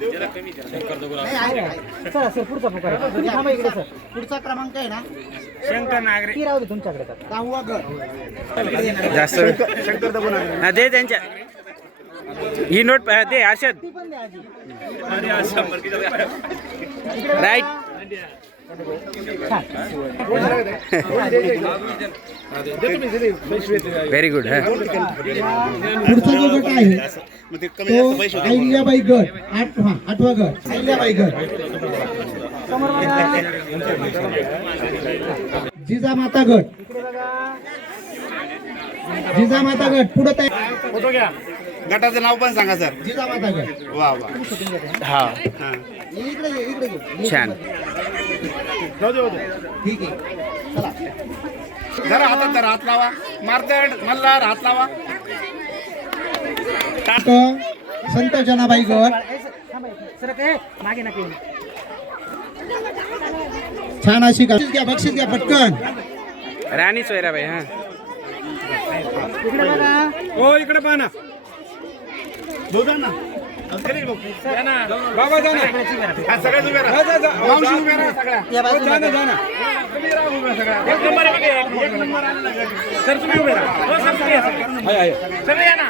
Sir sir पुढचा पुकार आहे. तुम्ही थांबा इकडे सर. पुढचा क्रमांक आहे ना शंकर नागरे ती राहू दे तुमच्याकडे तर. 10वा गट जास्त हा, दे त्यांच्या ही नोट दे अर्षद ती पण द्या आजी. राईट व्हेरी गुड हा पुढचा जो गट आहे तो अहिल्याबाई गट 8वा गट अहिल्याबाई गट समोर बघा. जिजामाता गट इकडे बघा. जिजामाता गट पुढे तयार गटाचं नाव पण सांगा सर. जिजामाता गट वा वा हा इकडे ये, इकडे ये. छान ठीक आहे चला जरा हातात जरा हात लावा. मारतड मल्हार हात लावा. संत जनाबाई गट ए, सर, थांबा इकडे. सर ते मागे नका येऊ. छान अशी बक्षीस घ्या पटकन राणी सोयराबाई हा इकडे बघा. हो इकडे पाहा ना. बोला ना. बाबा जा ना. हा, सगळ्याच उभे राहा. मावशी उभे राहा सगळ्या. या बाजूला बघा. तुम्ही राहा उभ्या सगळ्या. एक नंबर आलेला गट. सर तुम्ही उभे राहा. हो, सर, तुम्ही या. सगळे या ना.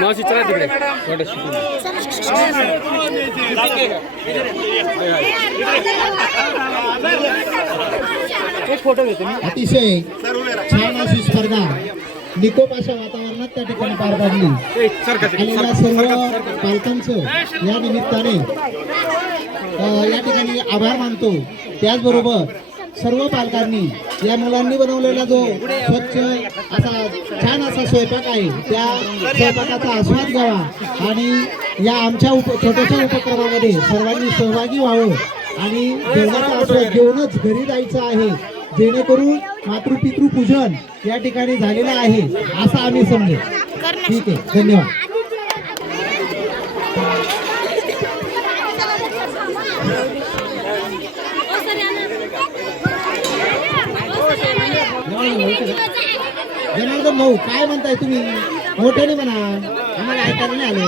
मावशी चला तिकडे एक फोटो घेतो मी. अतिशय छान अशी स्पर्धा निकोपाच्या वातावरणात त्या ठिकाणी पार पाडली आलेल्या सर्व पालकांचं या निमित्ताने या ठिकाणी आभार मानतो. त्याचबरोबर सर्व पालकांनी या मुलांनी बनवलेला जो स्वच्छ असा छान असा स्वयंपाक आहे त्या स्वयंपाकाचा आस्वाद घ्यावा आणि या आमच्या छोट्याशा उपक्रमामध्ये सर्वांनी सहभागी व्हावं आणि जेवणाचा आस्वाद घेऊनच घरी जायचं आहे जेणेकरून मातृपितृ पूजन या ठिकाणी झालेलं आहे असं आम्ही समजू. ठीक आहे धन्यवाद. जनार्दन भाऊ काय म्हणताय तुम्ही मोठ्याने म्हणा आम्हाला ऐकायला नाही आलं.